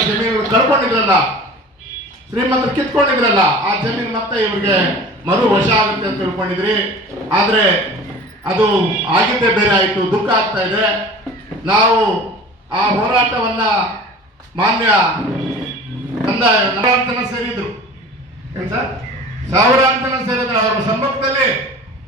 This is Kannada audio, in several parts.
ಜಮೀನು ಕಳ್ಕೊಂಡಿದ್ರಲ್ಲ, ಶ್ರೀಮಂತರು ಕಿತ್ಕೊಂಡಿದ್ರಲ್ಲ, ಆ ಜಮೀನು ಮತ್ತೆ ಇವ್ರಿಗೆ ಮರು ವಶ ಆಗುತ್ತೆ ಅಂತ ತಿಳ್ಕೊಂಡಿದ್ರಿ. ಆದ್ರೆ ಅದು ಆಗಿದ್ದೇ ಬೇರೆ ಆಯಿತು. ದುಃಖ ಆಗ್ತಾ ಇದೆ. ನಾವು ಆ ಹೋರಾಟವನ್ನ ಮಾನ್ಯ ಸಾವಿರಾರು ಜನ ಸೇರಿದ್ರು, ಏನ್ ಸರ್, ಸಾವಿರಾರು ಜನ ಸೇರಿದ್ರು. ಅವರ ಸಮ್ಮುಖದಲ್ಲಿ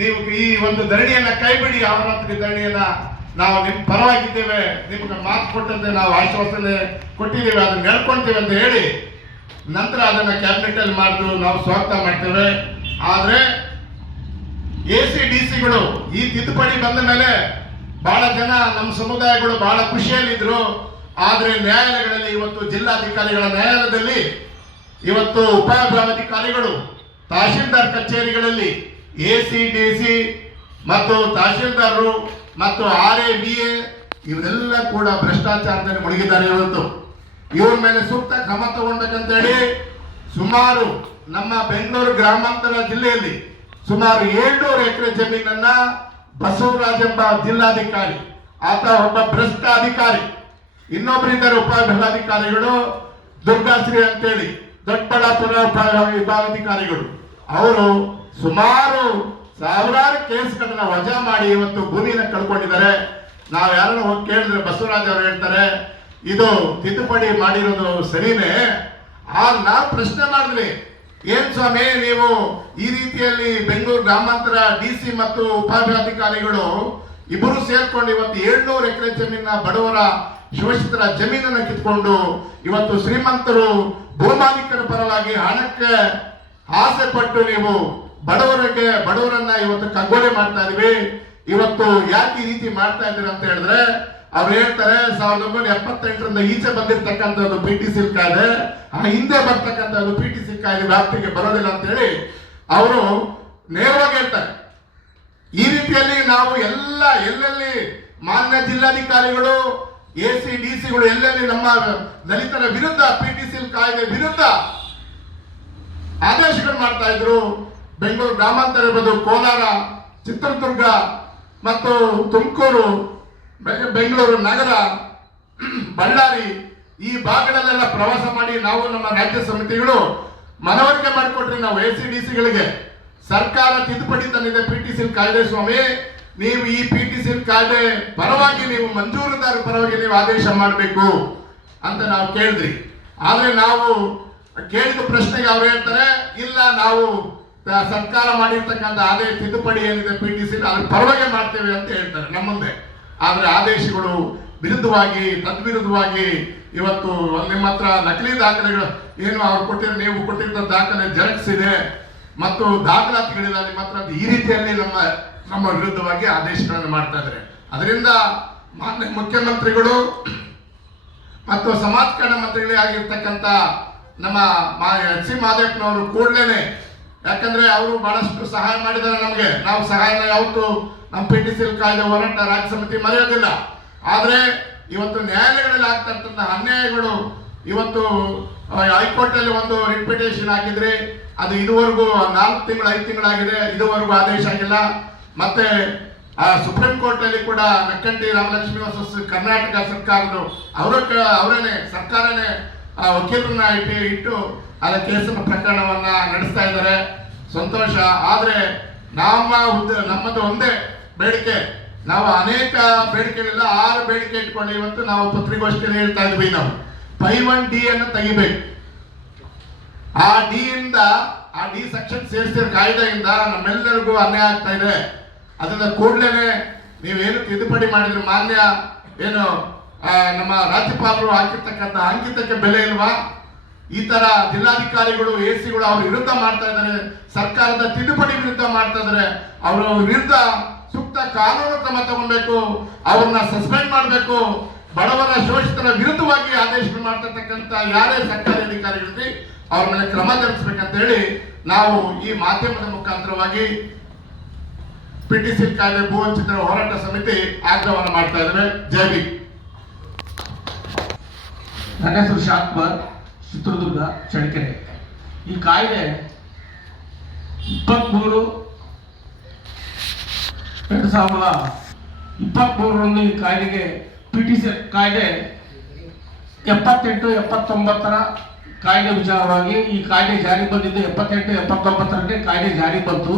ನೀವು ಈ ಒಂದು ಧರಣಿಯನ್ನ ಕೈ ಬಿಡಿ, ಅವರಾತ್ರಿ ಧರಣಿಯನ್ನ ನಾವು ನಿಮ್ ಪರವಾಗಿದ್ದೇವೆ, ನಿಮ್ಗೆ ಮಾತು ಕೊಟ್ಟಂತೆ ನಾವು ಆಶ್ವಾಸನೆ ಕೊಟ್ಟಿದ್ದೇವೆ, ಅದನ್ನ ನಡ್ಕೊಂತೀವಿ ಅಂತ ಹೇಳಿ ನಂತರ ಅದನ್ನ ಕ್ಯಾಬಿನೆಟ್ ಅಲ್ಲಿ ಮಾಡಿದ್ರು. ನಾವು ಸ್ವಾಗತ ಮಾಡ್ತೇವೆ. ಆದ್ರೆ ACDCಗಳು ಈ ತಿದ್ದುಪಡಿ ಬಂದ ಮೇಲೆ ಬಹಳ ಜನ ನಮ್ಮ ಸಮುದಾಯಗಳು ಬಹಳ ಖುಷಿಯಲ್ಲಿದ್ರು. ಆದ್ರೆ ನ್ಯಾಯಾಲಯಗಳಲ್ಲಿ ಇವತ್ತು ಜಿಲ್ಲಾಧಿಕಾರಿಗಳ ನ್ಯಾಯಾಲಯದಲ್ಲಿ ಇವತ್ತು ಉಪವಿಭಾಗಾಧಿಕಾರಿಗಳು ತಹಶೀಲ್ದಾರ್ ಕಚೇರಿಗಳಲ್ಲಿ ACDC ಮತ್ತು ತಹಶೀಲ್ದಾರರು ಮತ್ತು RA ಇವರೆಲ್ಲ ಕೂಡ ಭ್ರಷ್ಟಾಚಾರದಲ್ಲಿ ಮುಳುಗಿದ್ದಾರೆ. ಇವತ್ತು ಇವ್ರ ಮೇಲೆ ಸೂಕ್ತ ಕ್ರಮ ತಗೊಳ್ಬೇಕಂತೇಳಿ ಸುಮಾರು ನಮ್ಮ ಬೆಂಗಳೂರು ಗ್ರಾಮಾಂತರ ಜಿಲ್ಲೆಯಲ್ಲಿ ಸುಮಾರು 700 ಎಕರೆ ಜಮೀನನ್ನ ಬಸವರಾಜ್ ಎಂಬ ಜಿಲ್ಲಾಧಿಕಾರಿ, ಆತ ಒಬ್ಬ ಭ್ರಷ್ಟ ಅಧಿಕಾರಿ, ಇನ್ನೊಬ್ಬರಿದ್ದಾರೆ ಉಪವಿಭಾಗಾಧಿಕಾರಿಗಳು ದುರ್ಗಾಶ್ರೀ ಅಂತೇಳಿ ದೊಡ್ಡಬಳ್ಳಾಪುರ ವಿಭಾಗಾಧಿಕಾರಿಗಳು, ಅವರು ಸುಮಾರು ಸಾವಿರಾರು ಕೇಸ್ಗಳನ್ನ ವಜಾ ಮಾಡಿ ಇವತ್ತು ಭೂಮಿನ ಕಳ್ಕೊಂಡಿದ್ದಾರೆ. ನಾವು ಯಾರನ್ನ ಹೋಗಿ ಕೇಳಿದ್ರೆ ಬಸವರಾಜ್ ಅವರು ಹೇಳ್ತಾರೆ ಇದು ತಿದ್ದುಪಡಿ ಮಾಡಿರೋದು ಸರಿನೇ. ನಾವು ಪ್ರಶ್ನೆ ಮಾಡಿದ್ವಿ, ಏನ್ ಸ್ವಾಮಿ ನೀವು ಈ ರೀತಿಯಲ್ಲಿ ಬೆಂಗಳೂರು ಗ್ರಾಮಾಂತರ DC ಮತ್ತು ಉಪವಿಭಾಗಾಧಿಕಾರಿಗಳು ಇಬ್ಬರು ಸೇರ್ಕೊಂಡು ಇವತ್ತು 700 ಎಕರೆ ಜಮೀನ ಬಡವರ ಶೋಷಿತರ ಜಮೀನನ್ನು ಕಿತ್ಕೊಂಡು ಇವತ್ತು ಶ್ರೀಮಂತರು ಭೂಮಾಲೀಕರ ಪರವಾಗಿ ಹಣಕ್ಕೆ ಆಸೆ ಪಟ್ಟು ನೀವು ಬಡವರನ್ನ ಇವತ್ತು ಕಗ್ಗೊಲೆ ಮಾಡ್ತಾ ಇದೀವಿ. ಇವತ್ತು ಯಾಕೆ ಈ ರೀತಿ ಮಾಡ್ತಾ ಇದ್ದೀರಿ ಅಂತ ಹೇಳಿದ್ರೆ ಅವ್ರು ಹೇಳ್ತಾರೆ 1978ರಿಂದ ಈಚೆ ಬಂದಿರತಕ್ಕಂಥದ್ದು PTC ಕಾಯ್ದೆ, ಆ ಹಿಂದೆ ಬರ್ತಕ್ಕಂಥದ್ದು PTC ಕಾಯ್ದೆ ವ್ಯಾಪ್ತಿಗೆ ಬರೋದಿಲ್ಲ ಅಂತ ಹೇಳಿ ಅವರು ನೇರವಾಗಿ ಹೇಳ್ತಾರೆ. ಈ ರೀತಿಯಲ್ಲಿ ನಾವು ಎಲ್ಲೆಲ್ಲಿ ಮಾನ್ಯ ಜಿಲ್ಲಾಧಿಕಾರಿಗಳು ACDCಗಳು ಎಲ್ಲೆಲ್ಲಿ ನಮ್ಮ ದಲಿತರ ವಿರುದ್ಧ PTC ಕಾಯ್ದೆ ವಿರುದ್ಧ ಆದೇಶಗಳು ಮಾಡ್ತಾ ಇದ್ರು. ಬೆಂಗಳೂರು ಗ್ರಾಮಾಂತರ ಇರ್ಬೋದು, ಕೋಲಾರ, ಚಿತ್ರದುರ್ಗ ಮತ್ತು ತುಮಕೂರು, ಬೆಂಗಳೂರು ನಗರ, ಬಳ್ಳಾರಿ ಈ ಭಾಗಗಳಲ್ಲೆಲ್ಲ ಪ್ರವಾಸ ಮಾಡಿ ನಾವು ನಮ್ಮ ರಾಜ್ಯ ಸಮಿತಿಗಳು ಮನವರಿಕೆ ಮಾಡಿಕೊಟ್ರಿ. ನಾವು ACDCಗಳಿಗೆ ಸರ್ಕಾರ ತಿದ್ದುಪಡಿ ತಂದಿದೆ PTC ಕಾಯ್ದೆ, ಸ್ವಾಮಿ ನೀವು ಈ PTC ಕಾಯ್ದೆ ಪರವಾಗಿ ನೀವು ಮಂಜೂರುದಾರ ಪರವಾಗಿ ನೀವು ಆದೇಶ ಮಾಡಬೇಕು ಅಂತ ನಾವು ಕೇಳಿದ್ರಿ. ಆದ್ರೆ ನಾವು ಕೇಳಿದ ಪ್ರಶ್ನೆಗೆ ಅವ್ರು ಹೇಳ್ತಾರೆ ಇಲ್ಲ, ನಾವು ಸರ್ಕಾರ ಮಾಡಿರ್ತಕ್ಕಂಥ ಆದೇಶ ತಿದ್ದುಪಡಿ ಏನಿದೆ PTC ಅದ್ರ ಪರವಾಗಿ ಮಾಡ್ತೇವೆ ಅಂತ ಹೇಳ್ತಾರೆ ನಮ್ಮ ಮುಂದೆ. ಆದ್ರೆ ಆದೇಶಗಳು ವಿರುದ್ಧವಾಗಿ ತದ್ವಿರುದ್ಧವಾಗಿ ಇವತ್ತು ನಿಮ್ಮ ಹತ್ರ ನಕಲಿ ದಾಖಲೆಗಳು ಏನು ಅವ್ರು ಕೊಟ್ಟಿರೋ ನೀವು ಕೊಟ್ಟಿದ್ದ ದಾಖಲೆ ಜೆರಾಕ್ಸ್ ಇದೆ ಮತ್ತು ದಾಖಲಾತಿಗಳಿಲ್ಲ ನಿಮ್ಮ ಹತ್ರ, ಈ ರೀತಿಯಲ್ಲಿ ನಮ್ಮ ವಿರುದ್ಧವಾಗಿ ಆದೇಶಗಳನ್ನು ಮಾಡ್ತಾ ಇದ್ದಾರೆ. ಅದರಿಂದ ಮಾನ್ಯ ಮುಖ್ಯಮಂತ್ರಿಗಳು ಮತ್ತು ಸಮಾಜ ಕಲ್ಯಾಣ ಮಂತ್ರಿಗಳೇ ಆಗಿರ್ತಕ್ಕಂಥ ನಮ್ಮ HC ಮಾದೇಪ್ಪನವರು ಕೂಡಲೇ, ಯಾಕಂದ್ರೆ ಅವರು ಬಹಳಷ್ಟು ಸಹಾಯ ಮಾಡಿದ್ದಾರೆ ನಮಗೆ, ನಾವು ಸಹಾಯನ ಯಾವತ್ತು ನಮ್ಮ PTC ಕಾಯ್ದೆ ಹೋರಾಟ ರಾಜ್ಯ ಸಮಿತಿ ಮರೆಯೋದಿಲ್ಲ. ಆದ್ರೆ ಇವತ್ತು ನ್ಯಾಯಾಲಯಗಳಲ್ಲಿ ಆಗ್ತಾ ಇರ್ತಕ್ಕಂಥ ಅನ್ಯಾಯಗಳು, ಇವತ್ತು ಹೈಕೋರ್ಟ್ ಅಲ್ಲಿ ಒಂದು ರಿಟ್ ಪಿಟಿಷನ್ ಹಾಕಿದ್ರೆ ಅದು ಇದುವರೆಗೂ 4 ತಿಂಗಳು 5 ತಿಂಗಳಾಗಿದೆ, ಇದುವರೆಗೂ ಆದೇಶ ಆಗಿಲ್ಲ. ಮತ್ತೆ ಸುಪ್ರೀಂ ಕೋರ್ಟ್ ಅಲ್ಲಿ ಕೂಡ ನಕ್ಕಂಟಿ ರಾಮಲಕ್ಷ್ಮಿ ವರ್ಸಸ್ ಕರ್ನಾಟಕ ಸರ್ಕಾರದ್ದು ಅವರೇನೆ ಸರ್ಕಾರನೇ ವಕೀಲರನ್ನ ಇಟ್ಟು ಅದ ಕೇಸಿನ ಪ್ರಕರಣವನ್ನ ನಡೆಸ್ತಾ ಇದ್ದಾರೆ. ಸಂತೋಷ. ಆದ್ರೆ ನಮ್ಮದು ಒಂದೇ ಬೇಡಿಕೆ, ನಾವು ಅನೇಕ ಬೇಡಿಕೆಗಳಿಲ್ಲ, 6 ಬೇಡಿಕೆ ಇಟ್ಕೊಂಡು ಇವತ್ತು ನಾವು ಪತ್ರಿಕಾಗೋಷ್ಠಿಯಲ್ಲಿ ಹೇಳ್ತಾ ಇದ್ವಿ, ನಾವು 5(1)D ಅನ್ನು ತೆಗಿಬೇಕು. ಆ ಡಿ ಸೆಕ್ಷನ್ ಸೇರಿಸಿದ ಕಾಯ್ದೆಯಿಂದ ನಮ್ಮೆಲ್ಲರಿಗೂ ಅನ್ಯಾಯ ಆಗ್ತಾ ಇದೆ. ಅದನ್ನ ಕೂಡಲೇ ನೀವೇನು ತಿದ್ದುಪಡಿ ಮಾಡಿದ್ರೆ ಮಾನ್ಯ ಏನು ನಮ್ಮ ರಾಜ್ಯಪಾಲರು ಹಾಕಿರ್ತಕ್ಕಂಥ ಅಂಕಿತಕ್ಕೆ ಬೆಲೆ ಇಲ್ವಾ? ಈ ತರ ಜಿಲ್ಲಾಧಿಕಾರಿಗಳು ACಗಳು ಅವ್ರ ವಿರುದ್ಧ ಮಾಡ್ತಾ ಇದ್ದಾರೆ, ಸರ್ಕಾರದ ತಿದ್ದುಪಡಿ ವಿರುದ್ಧ ಮಾಡ್ತಾ ಇದ್ದಾರೆ. ಅವರ ವಿರುದ್ಧ ಸೂಕ್ತ ಕಾನೂನು ಕ್ರಮ ತಗೊಳ್ಬೇಕು, ಅವ್ರನ್ನ ಸಸ್ಪೆಂಡ್ ಮಾಡಬೇಕು. ಬಡವರ ಶೋಷಿತರ ವಿರುದ್ಧವಾಗಿ ಆದೇಶ ಮಾಡ್ತಿರ್ತಕ್ಕಂಥ ಯಾರೇ ಸರ್ಕಾರಿ ಅಧಿಕಾರಿಗಳಿಗೆ ಅವ್ರ ಮೇಲೆ ಕ್ರಮ ಜರುಗಿಸ್ಬೇಕಂತ ಹೇಳಿ ನಾವು ಈ ಮಾಧ್ಯಮದ ಮುಖಾಂತರವಾಗಿ PTC ಕಾಯ್ದೆ ಭೂವಂಚಿತರ ಹೋರಾಟ ಸಮಿತಿ ಆಗ್ರಹವನ್ನು ಮಾಡ್ತಾ ಇದ್ದೇವೆ. ಜೈ ಭೀಮ್. ನನ್ನ ಹೆಸರು ಶಾಂತಕುಮಾರ್, ಚಿತ್ರದುರ್ಗ ಚಳ್ಳಕೆರೆ. ಈ ಕಾಯ್ದೆ 23/2023 ಈ ಕಾಯ್ದೆಗೆ PTC ಕಾಯ್ದೆ 78, 79ರ ಕಾಯ್ದೆ ವಿಚಾರವಾಗಿ ಈ ಕಾಯ್ದೆ ಜಾರಿ ಬಂದಿದ್ದು 78, 79ರಲ್ಲಿ ಕಾಯ್ದೆ ಜಾರಿ ಬಂತು.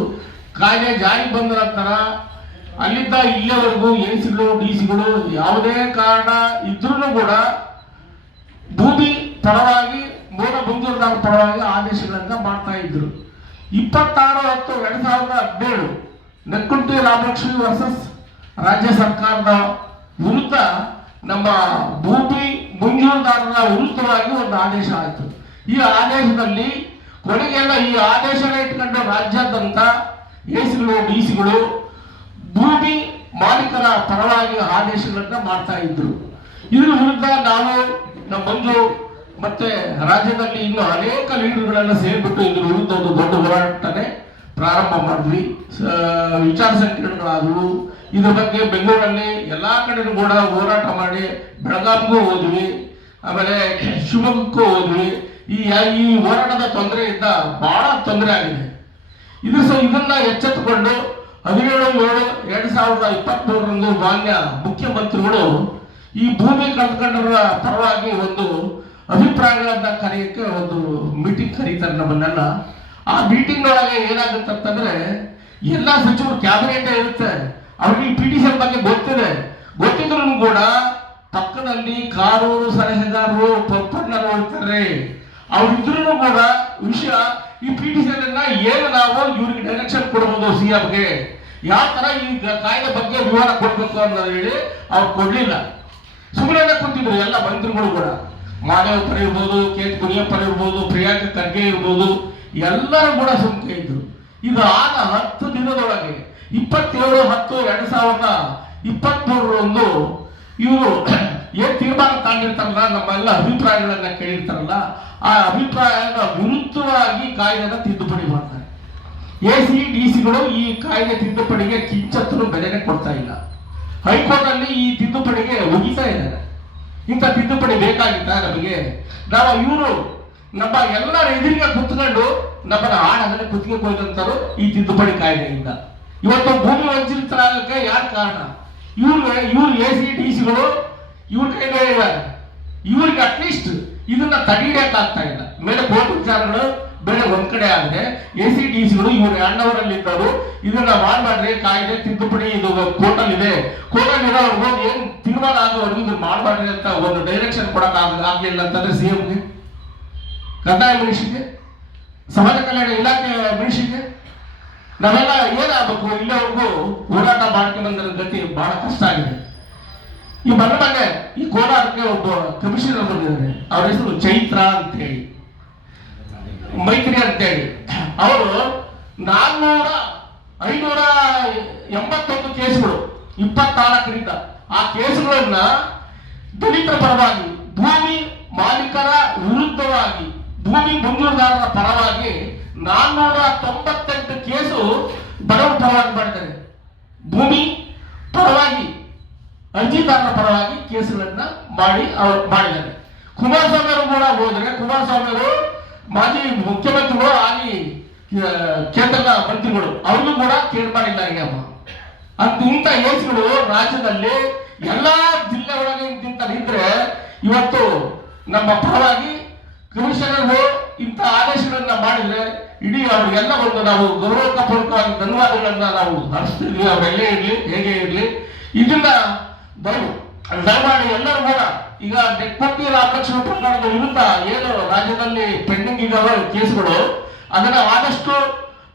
ಕಾಯ್ದೆ ಜಾರಿ ಬಂದ ನಂತರ ಅಲ್ಲಿದ್ದ ಇಲ್ಲಿಯವರೆಗೂ ಎಸಿಗಳು ಡಿಸಿಗಳು ಯಾವುದೇ ಕಾರಣ ಇದ್ರೂ ಕೂಡ ಭೂಮಿ ಪರವಾಗಿ ಮೂಲ ಮಂಜೂರುದಾರ ಪರವಾಗಿ ಆದೇಶಗಳನ್ನ ಮಾಡ್ತಾ ಇದ್ರು. 26/10/2017 ನೆಕ್ಕುಂಟಿ ರಾಮಲಕ್ಷ್ಮಿ ವರ್ಸಸ್ ರಾಜ್ಯ ಸರ್ಕಾರದ ವಿರುದ್ಧ ನಮ್ಮ ಭೂಮಿ ಮಂಜೂರುದಾರರ ವಿರುದ್ಧವಾಗಿ ಒಂದು ಆದೇಶ ಆಯಿತು. ಈ ಆದೇಶದಲ್ಲಿ ಕೊನೆಗೆಲ್ಲ ಈ ಆದೇಶನ ಇಟ್ಕೊಂಡು ರಾಜ್ಯಾದ್ಯಂತ ಎಸಿಗಳು ಡಿಸಿಗಳು ಭೂಮಿ ಮಾಲೀಕರ ಪರವಾಗಿ ಆದೇಶಗಳನ್ನ ಮಾಡ್ತಾ ಇದ್ರು. ಇದ್ರ ವಿರುದ್ಧ ನಾವು ನಮ್ಮ ಮಂಜು ಮತ್ತೆ ರಾಜ್ಯದಲ್ಲಿ ಇನ್ನು ಅನೇಕ ಲೀಡರ್ಗಳೆಲ್ಲ ಸೇರ್ಬಿಟ್ಟು ಇದ್ರ ವಿರುದ್ಧ ಒಂದು ದೊಡ್ಡ ಹೋರಾಟನೇ ಪ್ರಾರಂಭ ಮಾಡಿದ್ವಿ. ವಿಚಾರ ಸಂಕಿರಣಗಳಾದವು. ಇದ್ರ ಬಗ್ಗೆ ಬೆಂಗಳೂರಲ್ಲಿ ಎಲ್ಲಾ ಕಡೆನೂ ಕೂಡ ಹೋರಾಟ ಮಾಡಿ ಬೆಳಗಾವಿಗೂ ಹೋದ್ವಿ, ಆಮೇಲೆ ಶಿವಮೊಗ್ಗಕ್ಕೂ ಹೋದ್ವಿ. ಈ ಹೋರಾಟದ ತೊಂದರೆಯಿಂದ ಬಹಳ ತೊಂದರೆ ಆಗಿದೆ. ಇದನ್ನ ಎಚ್ಚೆತ್ತುಕೊಂಡು 17/7/2023 ಮಾನ್ಯ ಮುಖ್ಯಮಂತ್ರಿಗಳು ಈ ಭೂಮಿ ಕಳೆದುಕೊಂಡವರ ಪರವಾಗಿ ಒಂದು ಅಭಿಪ್ರಾಯಗಳನ್ನ ಕರೆಯಕ್ಕೆ ಒಂದು ಮೀಟಿಂಗ್ ಕರೀತಾರೆ ನಮ್ಮನ್ನೆಲ್ಲ. ಆ ಮೀಟಿಂಗ್ ಒಳಗೆ ಏನಾಗುತ್ತೆ ಅಂತಂದ್ರೆ ಎಲ್ಲ ಸಚಿವರು ಕ್ಯಾಬಿನೆಟ್ ಇರುತ್ತೆ, ಅವ್ರಿಗೆ ಪಿಟಿಷನ್ ಬಗ್ಗೆ ಗೊತ್ತಿದ್ರು ಕೂಡ ಪಕ್ಕದಲ್ಲಿ ಕಾನೂನು ಸಲಹೆಗಾರರು ಪಪ್ಪಣ್ಣರು ಇರ್ತಾರೆ. ಅವ್ರಿದ್ರು ಕೂಡ ವಿಷಯ ಈ ಪಿಟಿಷನ್ ಅನ್ನ ಏನು ನಾವು ಇವ್ರಿಗೆ ಡೈರೆಕ್ಷನ್ ಕೊಡಬಹುದು, ಸಿಎಂಗೆ ಯಾವ ತರ ಈ ಕಾಯ್ದೆ ಬಗ್ಗೆ ವಿವರ ಕೊಡ್ಬೇಕು ಅನ್ನೋದು ಹೇಳಿ ಅವ್ರು ಕೊಡ್ಲಿಲ್ಲ. ಸುಮ್ಮನೆ ಕೂತಿದ್ರು ಎಲ್ಲ ಮಂತ್ರಿಗಳು ಕೂಡ. ಮಾದೇವಪ್ಪರ ಇರ್ಬೋದು, ಕೆ ಕುನಿಯಪ್ಪರ ಇರ್ಬೋದು, ಪ್ರಿಯಾಂಕ ಖರ್ಗೆ ಇರ್ಬೋದು, ಎಲ್ಲರೂ ಕೂಡ ಸುಮ್ಕೆ ಇದ್ರು. ಇದು ಆದ 10 ದಿನದೊಳಗೆ 27/10/2023 ಇವರು ಏನ್ ತೀರ್ಮಾನ ತಗೊಂಡಿರ್ತಾರಲ್ಲ, ನಮ್ಮೆಲ್ಲ ಅಭಿಪ್ರಾಯಗಳನ್ನ ಕೇಳಿರ್ತಾರಲ್ಲ, ಆ ಅಭಿಪ್ರಾಯದ ವಿರುದ್ಧವಾಗಿ ಕಾಯ್ದೆನ ತಿದ್ದುಪಡಿ ಮಾಡ್ತಾರೆ. ಎಸಿ ಡಿಸಿಗಳು ಈ ಕಾಯ್ದೆ ತಿದ್ದುಪಡಿಗೆ ಕಿಂಚತ್ತೂ ಬೆಲೆನೆ ಕೊಡ್ತಾ ಇಲ್ಲ. ಹೈಕೋರ್ಟ್ ಅಲ್ಲಿ ಈ ತಿದ್ದುಪಡಿಗೆ ಮುಗಿತಾ ಇದ್ದಾರೆ. ಇಂಥ ತಿದ್ದುಪಡಿ ಬೇಕಾಗಿತ್ತ ನಮಗೆ? ನಾವು ಇವರು ನಮ್ಮ ಎಲ್ಲರ ಎದುರಿಗೆ ಕುತ್ಕೊಂಡು ನಮ್ಮನ್ನ ಹಾಡಾಗಲೇ ಕುತ್ತಿಗೆ ಕೊಯ್ದಂತಾರು ಈ ತಿದ್ದುಪಡಿ ಕಾಯ್ದೆಯಿಂದ. ಇವತ್ತು ಭೂಮಿ ವಂಚಿತರಾಗಕ್ಕೆ ಯಾರು ಕಾರಣ? ಇವ್ರು ಎಸಿ ಡಿಸಿಗಳು ಇವ್ರ ಕೈಲೇ ಇದ್ದಾರೆ. ಇವ್ರಿಗೆ ಅಟ್ಲೀಸ್ಟ್ ಇದನ್ನ ತಡೆಯಕ್ಕಾಗ್ತಾ ಇಲ್ಲ. ಮೇಲೆ ಕೋರ್ಟ್ ವಿಚಾರಗಳು ಬೇರೆ ಒಂದ್ ಕಡೆ ಆದ್ರೆ ಎಸಿ ಡಿಸಿಗಳು ಇವ್ರ ಅಣ್ಣವರಲ್ಲಿದ್ದವರು ಇದನ್ನ ಮಾಡ್ಬಾರ್ರಿ, ಕಾಯ್ದೆ ತಿದ್ದುಪಡಿ ಇದು ಕೋರ್ಟಲ್ಲಿ ಇದೆ, ಕೋರ್ಟಲ್ಲಿ ಇರೋರ್ಗು ಏನ್ ತೀರ್ಮಾನ ಆಗೋವರೆಗೂ ಇದನ್ನ ಮಾಡ್ಬಾರ್ರಿ ಅಂತ ಒಂದು ಡೈರೆಕ್ಷನ್ ಕೊಡಕ್ ಆಗ್ಲಿಲ್ಲ ಅಂತಂದ್ರೆ ಸಿಎಂಗೆ, ಕಂದಾಯ ಮಿನಿಸ್ಟ್ರಿಗೆ, ಸಮಾಜ ಕಲ್ಯಾಣ ಇಲಾಖೆ ಮಿನಿಸ್ಟ್ರಿಗೆ ನಾವೆಲ್ಲ ಏನಾಗಬೇಕು? ಇಲ್ಲಿವರೆಗೂ ಹೋರಾಟ ಮಾಡ್ಕೊಂಡು ಬಂದ ಗತಿ ಬಹಳ ಕಷ್ಟ ಆಗಿದೆ. ಈ ಮೊನ್ನೆ ಈ ಕೋಲಾರಕ್ಕೆ ಒಬ್ಬ ಕಮಿಷನರ್ ಬಂದಿದ್ದಾರೆ. ಅವ್ರ ಹೆಸರು ಚೈತ್ರ ಅಂತ ಹೇಳಿ, ಮೈತ್ರಿ ಅಂತೇಳಿ. ಅವರು 581 ಕೇಸುಗಳು 24ರಿಂದ ಆ ಕೇಸುಗಳನ್ನ ದಲಿತರ ಪರವಾಗಿ, ಭೂಮಿ ಮಾಲೀಕರ ವಿರುದ್ಧವಾಗಿ, ಭೂಮಿ ಮಂಜೂರುದಾರರ ಪರವಾಗಿ 498 ಕೇಸು ಬಡವರ ಪರವಾಗಿ ಮಾಡಿದ್ದಾರೆ. ಭೂಮಿ ಪರವಾಗಿ ಅರ್ಜಿದಾರರ ಪರವಾಗಿ ಕೇಸುಗಳನ್ನ ಮಾಡಿದ್ದಾರೆ. ಕುಮಾರಸ್ವಾಮಿ ಅವರು ಕೂಡ ಹೋದ್ರೆ, ಕುಮಾರಸ್ವಾಮಿ ಅವರು ಮಾಜಿ ಮುಖ್ಯಮಂತ್ರಿಗಳು ಆಗಿ ಕೇಂದ್ರದ ಮಂತ್ರಿಗಳು, ಅವ್ರಿಗೂ ಕೂಡ ಕೇರ್ ಮಾಡಿಲ್ಲ ಈಗ. ಅಂತ ಇಂಥ ಕೇಸುಗಳು ರಾಜ್ಯದಲ್ಲಿ ಎಲ್ಲಾ ಜಿಲ್ಲೆ ಒಳಗೆ ನಿಂತ್ರೆ ಇವತ್ತು ನಮ್ಮ ಪರವಾಗಿ ಕಮಿಷನರ್ಗಳು ಇಂಥ ಆದೇಶಗಳನ್ನ ಮಾಡಿದ್ರೆ ಇಡೀ ಅವ್ರಿಗೆಲ್ಲ ಒಂದು ನಾವು ಗೌರವಪೂರ್ವಕವಾಗಿ ಧನ್ಯವಾದಗಳನ್ನ ನಾವು ಹರಿಸ್ತಿದ್ವಿ. ಅವರೆಲ್ಲೇ ಇರ್ಲಿ, ಹೇಗೆ ಇರ್ಲಿ, ಇದನ್ನ ದಯಮಾಡಿ ಎಲ್ಲರೂ ಕೂಡ ಈಗ ನೆಕ್ಕುಂಟಿ ರಾಮಲಕ್ಷ್ಮಿ ಪ್ರಕರಣದ ವಿರುದ್ಧ ಏನು ರಾಜ್ಯದಲ್ಲಿ ಪೆಂಡಿಂಗ್ ಇದ್ದಾವೆ ಕೇಸುಗಳು, ಅದನ್ನ ಆದಷ್ಟು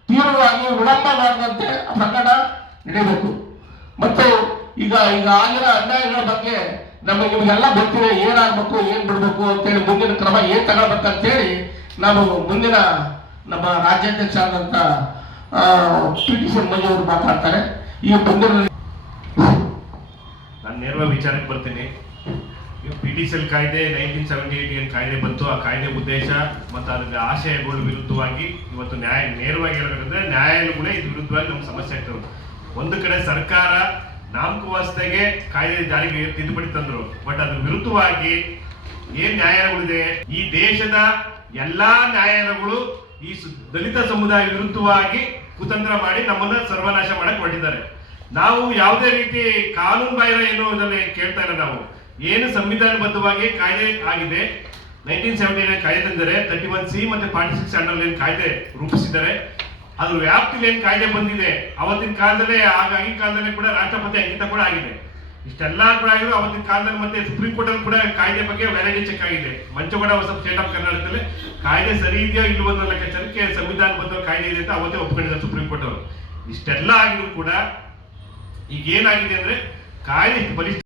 ತೀವ್ರವಾಗಿ ವಿಳಂಬ ಮಾಡದಂತೆ ಪ್ರಕರಣ ನಡೆಯಬೇಕು. ಮತ್ತು ಈಗ ಆಗಿರೋ ಅನ್ಯಾಯಗಳ ಬಗ್ಗೆ ನಿಮಗೆಲ್ಲ ಗೊತ್ತಿದೆ, ಏನಾಗಬೇಕು, ಏನ್ ಬಿಡ್ಬೇಕು ಅಂತೇಳಿ, ಮುಂದಿನ ಕ್ರಮ ಏನ್ ತಗೊಳ್ಬೇಕಂತೇಳಿ ನಾವು ಮುಂದಿನ ನಮ್ಮ ರಾಜ್ಯಾಧ್ಯಕ್ಷ ಆದಂತ ಪಿಟಿಷನ್ ಮಂಜು ಅವರು ಮಾತಾಡ್ತಾರೆ. ಈ ಮುಂದಿನ ನಾನು ನೇರವಾಗಿ ವಿಚಾರಕ್ಕೆ ಬರ್ತೀನಿ. ಪಿಟಿಸಿಎಲ್ ಕಾಯ್ದೆ 1978 ಏನು ಕಾಯ್ದೆ ಬಂತು, ಆ ಕಾಯ್ದೆ ಉದ್ದೇಶ ಮತ್ತು ಅದರ ಆಶಯಗಳ ವಿರುದ್ಧವಾಗಿ ಇವತ್ತು ನೇರವಾಗಿ ಹೇಳ್ಬೇಕಂದ್ರೆ ನ್ಯಾಯಾಲಯಗಳೇ ಇದು ವಿರುದ್ಧವಾಗಿ ನಮ್ಗೆ ಸಮಸ್ಯೆ ಆಗ್ತವೆ. ಒಂದು ಕಡೆ ಸರ್ಕಾರ ನಾಮಕಾವಸ್ಥೆಗೆ ಕಾಯ್ದೆ ಜಾರಿಗೆ ತಿದ್ದುಪಡಿ ತಂದ್ರು, ಬಟ್ ಅದ್ರ ವಿರುದ್ಧವಾಗಿ ಏನ್ ನ್ಯಾಯಾಲಯಗಳಿದೆ, ಈ ದೇಶದ ಎಲ್ಲಾ ನ್ಯಾಯಾಲಯಗಳು ಈ ದಲಿತ ಸಮುದಾಯ ವಿರುದ್ಧವಾಗಿ ಕುತಂತ್ರ ಮಾಡಿ ನಮ್ಮನ್ನ ಸರ್ವನಾಶ ಮಾಡಕ್ ಹೊರಟಿದ್ದಾರೆ. ನಾವು ಯಾವುದೇ ರೀತಿ ಕಾನೂನು ಬಾಹಿರ ಏನು ಕೇಳ್ತಾ ಇಲ್ಲ. ನಾವು ಏನು ಸಂವಿಧಾನಬದ್ಧವಾಗಿ ಕಾಯ್ದೆ ಆಗಿದೆ 1979 ಕಾಯ್ದೆ ತಂದರೆ 31C ಮತ್ತೆ 46 ಅಂಡರ್ ಏನು ಕಾಯ್ದೆ ರೂಪಿಸಿದ್ದಾರೆ, ಅದ್ರ ವ್ಯಾಪ್ತಿಲಿ ಏನು ಕಾಯ್ದೆ ಬಂದಿದೆ ಅವತ್ತಿನ ಕಾಲದಲ್ಲೇ ಆಗಿನ ಕಾಲದಲ್ಲೇ ಕೂಡ ರಾಷ್ಟ್ರಪತಿ ಅಂಕಿತ ಕೂಡ ಆಗಿದೆ. ಇಷ್ಟೆಲ್ಲ ಕೂಡ ಆಗಿದ್ರು ಅವತ್ತಿನ ಕಾಲದಲ್ಲಿ ಮತ್ತೆ ಸುಪ್ರೀಂ ಕೋರ್ಟ್ ಅಲ್ಲಿ ಕೂಡ ಕಾಯ್ದೆ ಬಗ್ಗೆ ವ್ಯಾಲಿಡಿ ಚೆಕ್ ಆಗಿದೆ. ಮಂಚಗೌಡ ಹೊಸ ಸ್ಟೇಟ್ ಆಫ್ ಕರ್ನಾಟಕದಲ್ಲಿ ಕಾಯ್ದೆ ಸರಿ ಇದೆಯೋ ಇಲ್ವೋ ಅನ್ನೋ ಲೆಕ್ಕಾಚಾರಕ್ಕೆ ಸಂವಿಧಾನಬದ್ಧ ಕಾಯ್ದೆ ಇದೆ ಅಂತ ಅವತ್ತೇ ಒಪ್ಕೊಂಡಿದ್ದಾರೆ ಸುಪ್ರೀಂ ಕೋರ್ಟ್ ಅವರು. ಇಷ್ಟೆಲ್ಲ ಆಗಿದ್ರು ಕೂಡ ಈಗ ಏನಾಗಿದೆ ಅಂದ್ರೆ ಕಾಯ್ದೆ ಇಷ್ಟು ಬಲಿಷ್ಠ